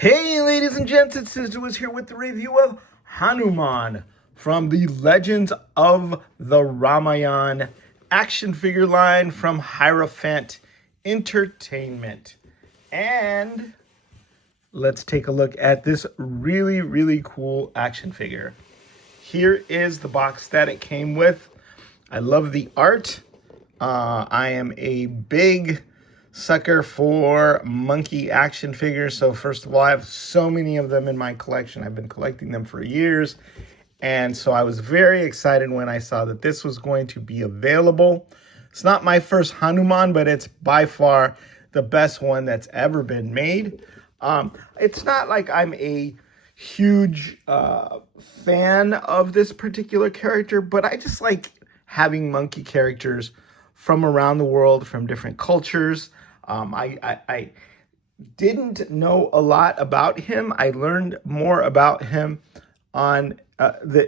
Hey, ladies and gents, it's Sizzle here with the review of Hanuman from the Legends of the Ramayana action figure line from Hierophant Entertainment. And let's take a look at this really cool action figure. Here is the box that it came with. I love the art. I am a big sucker for monkey action figures. So first of all, I have so many of them in my collection. I've been collecting them for years. And so I was very excited when I saw that this was going to be available. It's not my first Hanuman, but it's by far the best one that's ever been made. It's not like I'm a huge fan of this particular character, but I just like having monkey characters from around the world, from different cultures. I didn't know a lot about him. I learned more about him on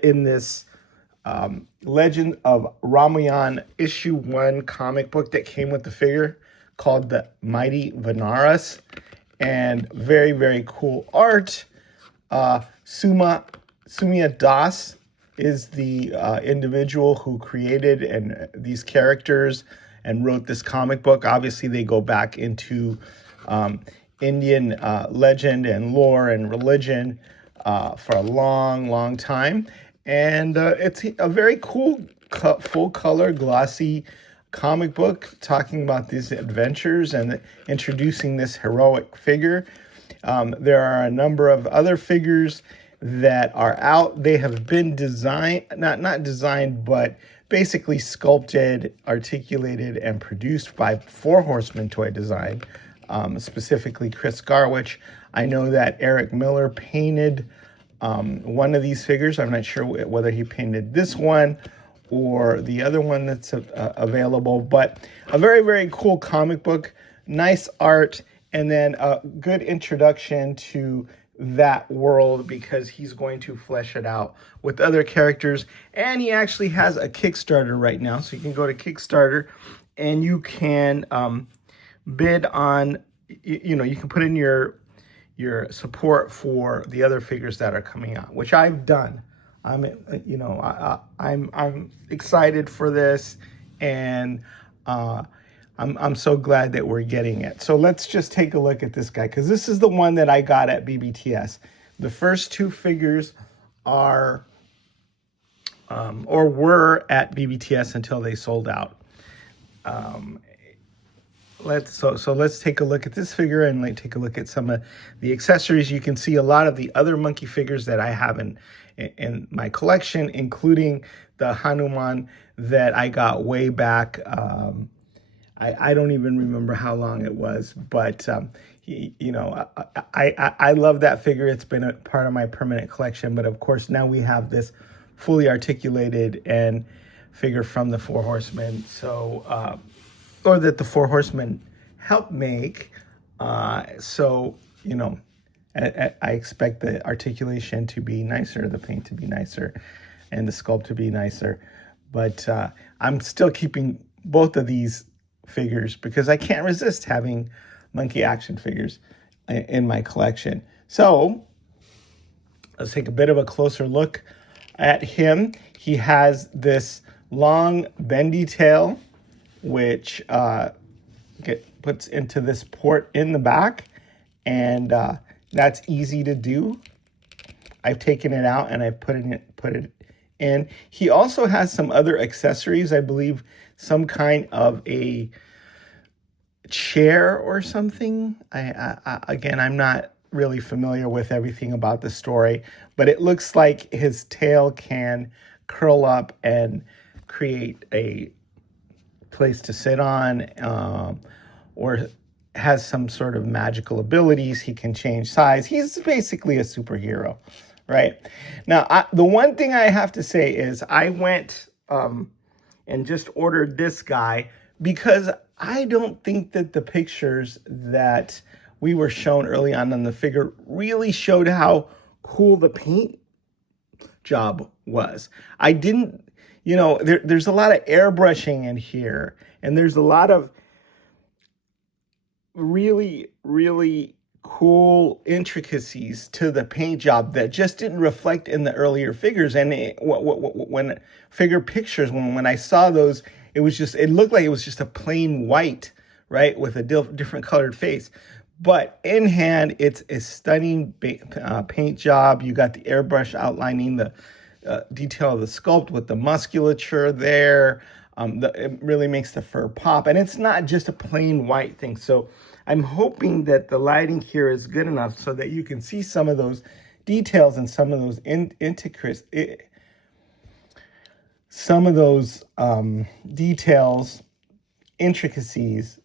in this Legend of Ramayana issue 1 comic book that came with the figure called The Mighty Vanaras. And very cool art. Sumya Das is the individual who created these characters and wrote this comic book. Obviously, they go back into Indian legend and lore and religion for a long time. And it's a very cool, full-color, glossy comic book talking about these adventures and introducing this heroic figure. There are a number of other figures that are out. They have been designed, not designed, but basically sculpted, articulated, and produced by Four Horsemen Toy Design, specifically Chris Garwich. I know that Eric Miller painted one of these figures. I'm not sure whether he painted this one or the other one that's available, but a very cool comic book, nice art, and then a good introduction to that world because he's going to flesh it out with other characters. And he actually has a Kickstarter right now, so you can go to Kickstarter and you can bid on, you can put in your support for the other figures that are coming out, which I've done. I'm excited for this, and I'm so glad that we're getting it. So let's just take a look at this guy, because this is the one that I got at BBTS. The first two figures are or were at BBTS until they sold out. Let's take a look at this figure and take a look at some of the accessories. You can see a lot of the other monkey figures that I have in my collection, including the Hanuman that I got way back. I don't even remember how long it was, but I love that figure. It's been a part of my permanent collection. But of course, now we have this fully articulated and figure from the Four Horsemen. So, or that the Four Horsemen helped make. I expect the articulation to be nicer, the paint to be nicer, and the sculpt to be nicer. But I'm still keeping both of these figures because I can't resist having monkey action figures in my collection. So let's take a bit of a closer look at him. He has this long bendy tail, which puts into this port in the back, and that's easy to do. I've taken it out and I've put it in. He also has some other accessories, I believe some kind of a chair or something. Again, I'm not really familiar with everything about the story, but it looks like his tail can curl up and create a place to sit on, or has some sort of magical abilities. He can change size. He's basically a superhero, right? Now, the one thing I have to say is I went and just ordered this guy because I don't think that the pictures that we were shown early on in the figure really showed how cool the paint job was. I didn't, there's a lot of airbrushing in here, and there's a lot of really cool intricacies to the paint job that just didn't reflect in the earlier figures. And when figure pictures, when I saw those, it looked like it was just a plain white, right, with a different colored face. But in hand, it's a stunning paint job. You got the airbrush outlining the detail of the sculpt with the musculature there. It really makes the fur pop. And it's not just a plain white thing. So I'm hoping that the lighting here is good enough so that you can see some of those details and some of those details, intricacies,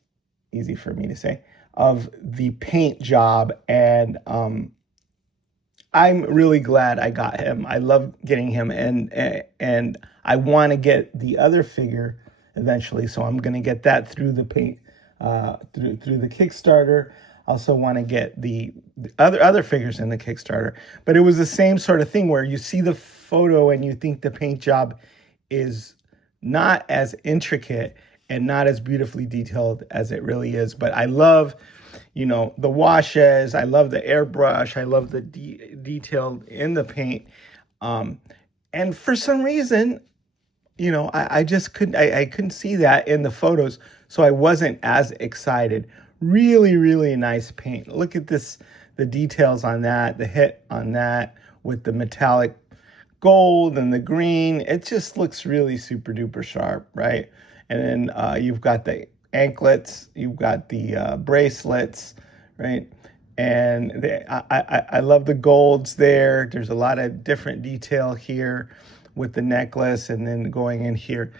easy for me to say, of the paint job. And I'm really glad I got him. I love getting him, and I want to get the other figure eventually. So I'm going to get that through the paint, through the Kickstarter. I also want to get the other figures in the Kickstarter. But it was the same sort of thing where you see the photo and you think the paint job is not as intricate and not as beautifully detailed as it really is. But I love, the washes. I love the airbrush. I love the detail in the paint. And for some reason, I just couldn't see that in the photos. So I wasn't as excited. Really, really nice paint. Look at this, the details on that, the hit on that with the metallic gold and the green. It just looks really super duper sharp, right? And then you've got the anklets, you've got the bracelets, right? And I love the golds there. There's a lot of different detail here with the necklace and then going in here.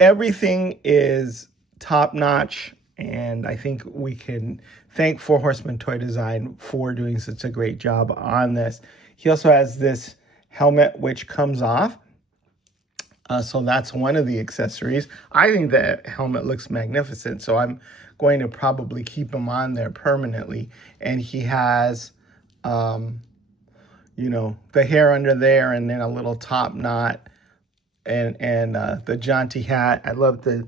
Everything is top notch. And I think we can thank Four Horsemen Toy Design for doing such a great job on this. He also has this helmet which comes off. So that's one of the accessories. I think that helmet looks magnificent, so I'm going to probably keep him on there permanently. And he has, the hair under there and then a little top knot and the jaunty hat. I love the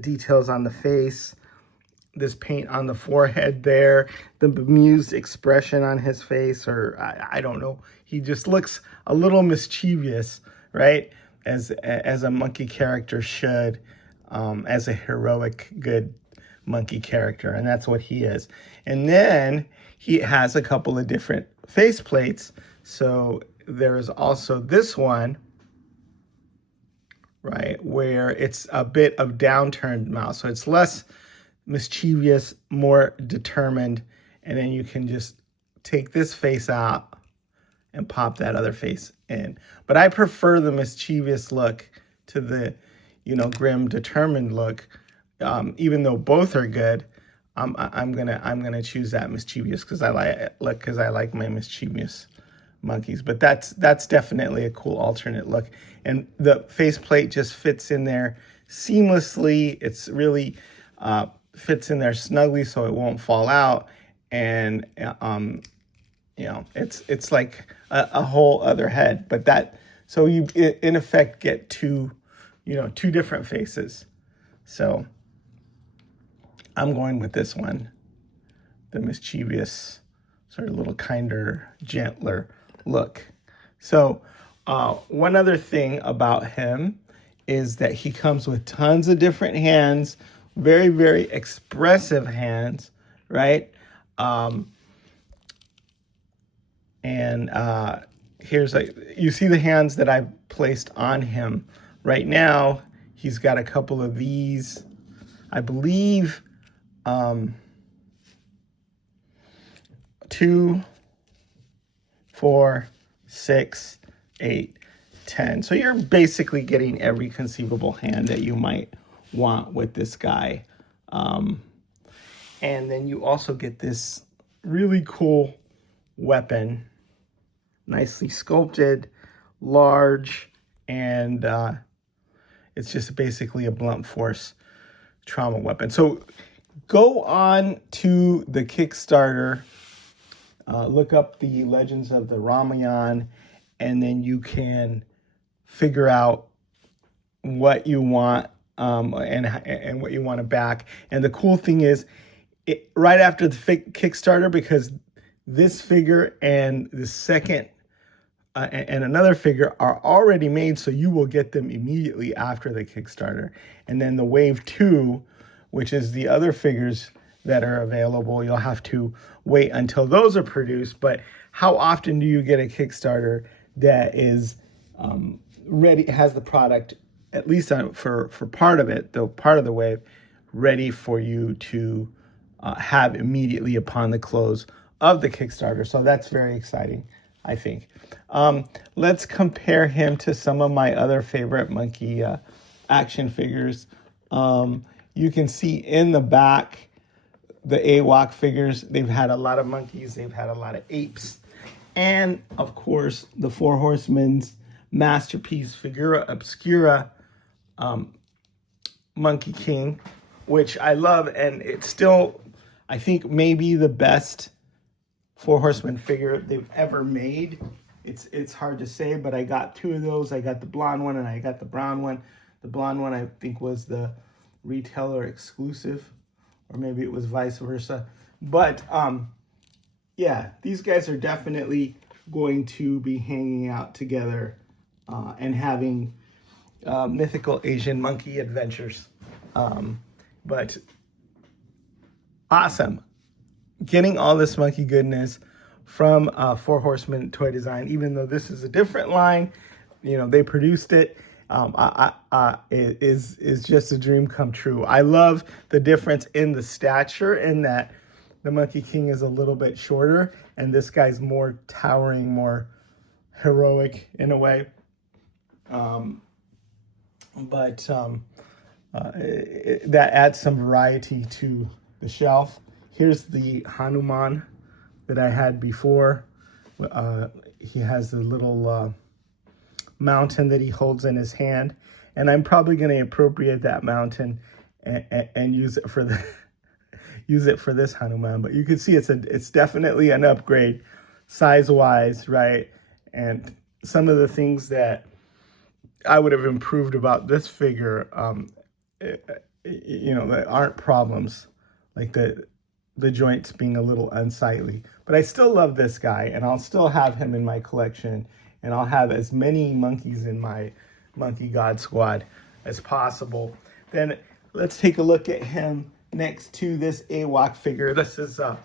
details on the face, this paint on the forehead there, the bemused expression on his face, or I don't know. He just looks a little mischievous, right? As a monkey character should, as a heroic, good monkey character. And that's what he is. And then he has a couple of different face plates. So there's also this one, right, where it's a bit of downturned mouth. So it's less mischievous, more determined. And then you can just take this face out and pop that other face in. But I prefer the mischievous look to the, grim, determined look. Even though both are good, I'm gonna choose that mischievous because I like my mischievous monkeys. But that's definitely a cool alternate look. And the faceplate just fits in there seamlessly. It's really fits in there snugly so it won't fall out. And it's like a whole other head, but so you in effect get two different faces. So I'm going with this one, the mischievous, sort of a little kinder, gentler look. So one other thing about him is that he comes with tons of different hands, very, very expressive hands, right? And here's you see the hands that I've placed on him. Right now, he's got a couple of these, I believe, 2, 4, 6, 8, 10. So you're basically getting every conceivable hand that you might want with this guy. And then you also get this really cool weapon, nicely sculpted, large, and it's just basically a blunt force trauma weapon. So go on to the Kickstarter, look up the Legends of the Ramayan, and then you can figure out what you want and what you want to back. And the cool thing is, right after the Kickstarter, because this figure and the second and another figure are already made, so you will get them immediately after the Kickstarter. And then the wave 2, which is the other figures that are available, you'll have to wait until those are produced. But how often do you get a Kickstarter that is ready, has the product, at least for part of it, though part of the wave, ready for you to have immediately upon the close of the Kickstarter? So that's very exciting, I think. Let's compare him to some of my other favorite monkey action figures. You can see in the back, the AWOC figures, they've had a lot of monkeys, they've had a lot of apes, and of course, the Four Horsemen's masterpiece Figura Obscura Monkey King, which I love, and it's still, I think, maybe the best Four Horsemen figure they've ever made. It's hard to say, but I got two of those. I got the blonde one and I got the brown one. The blonde one, I think, was the retailer exclusive, or maybe it was vice versa. But yeah, these guys are definitely going to be hanging out together and having mythical Asian monkey adventures. But awesome. Getting all this monkey goodness from Four Horsemen Toy Design, even though this is a different line, you know, they produced it. It is just a dream come true. I love the difference in the stature, in that the Monkey King is a little bit shorter and this guy's more towering, more heroic in a way. That adds some variety to the shelf. Here's the Hanuman that I had before. He has the little mountain that he holds in his hand, and I'm probably going to appropriate that mountain and use it for the use it for this Hanuman. But you can see it's definitely an upgrade size-wise, right? And some of the things that I would have improved about this figure, you know, that aren't problems, like the joints being a little unsightly. But I still love this guy, and I'll still have him in my collection, and I'll have as many monkeys in my Monkey God Squad as possible. Then let's take a look at him next to this AWOC figure. This is, I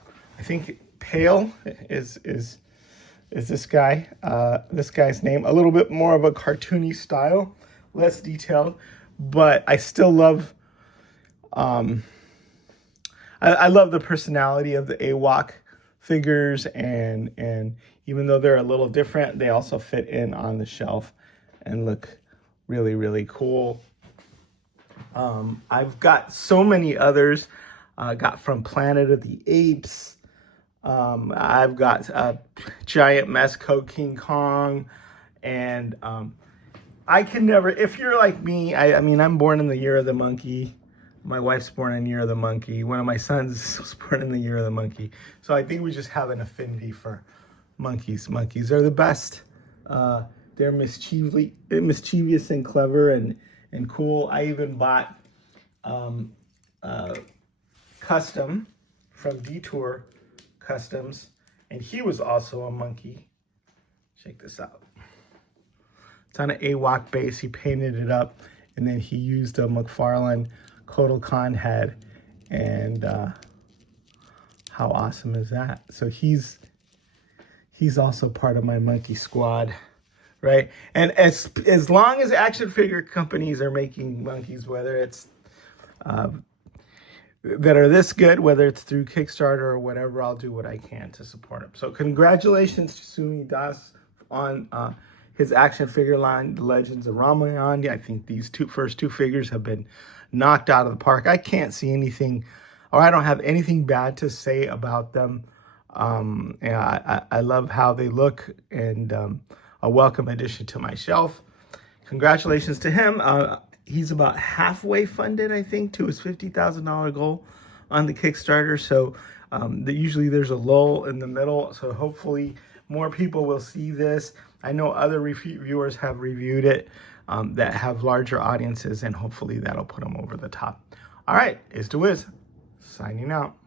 think, Pale is this guy. This guy's name. A little bit more of a cartoony style, less detailed, but I still love. I love the personality of the AWOC figures, and even though they're a little different, they also fit in on the shelf and look really, really cool. I've got so many others. Got from Planet of the Apes. I've got Giant Mezco King Kong, and I can never, if you're like me, I mean, I'm born in the year of the monkey. My wife's born in the year of the monkey. One of my sons was born in the year of the monkey. So I think we just have an affinity for monkeys. Monkeys are the best. They're mischievous and clever and cool. I even bought Custom from Detour Customs, and he was also a monkey. Check this out. It's on an AWOC base. He painted it up, and then he used a McFarlane Kotal Khan head, and how awesome is that? So he's also part of my monkey squad, right? And as long as action figure companies are making monkeys, whether it's that are this good, whether it's through Kickstarter or whatever, I'll do what I can to support them. So congratulations to Sumi Das on his action figure line, The Legends of Ramayana. I think these first two figures have been knocked out of the park. I can't see anything, or I don't have anything bad to say about them. Yeah, I love how they look, and a welcome addition to my shelf. Congratulations to him. He's about halfway funded, I think, to his $50,000 goal on the Kickstarter. So usually there's a lull in the middle. So hopefully more people will see this. I know other reviewers have reviewed it that have larger audiences, and hopefully that'll put them over the top. All right, it's the Wiz, signing out.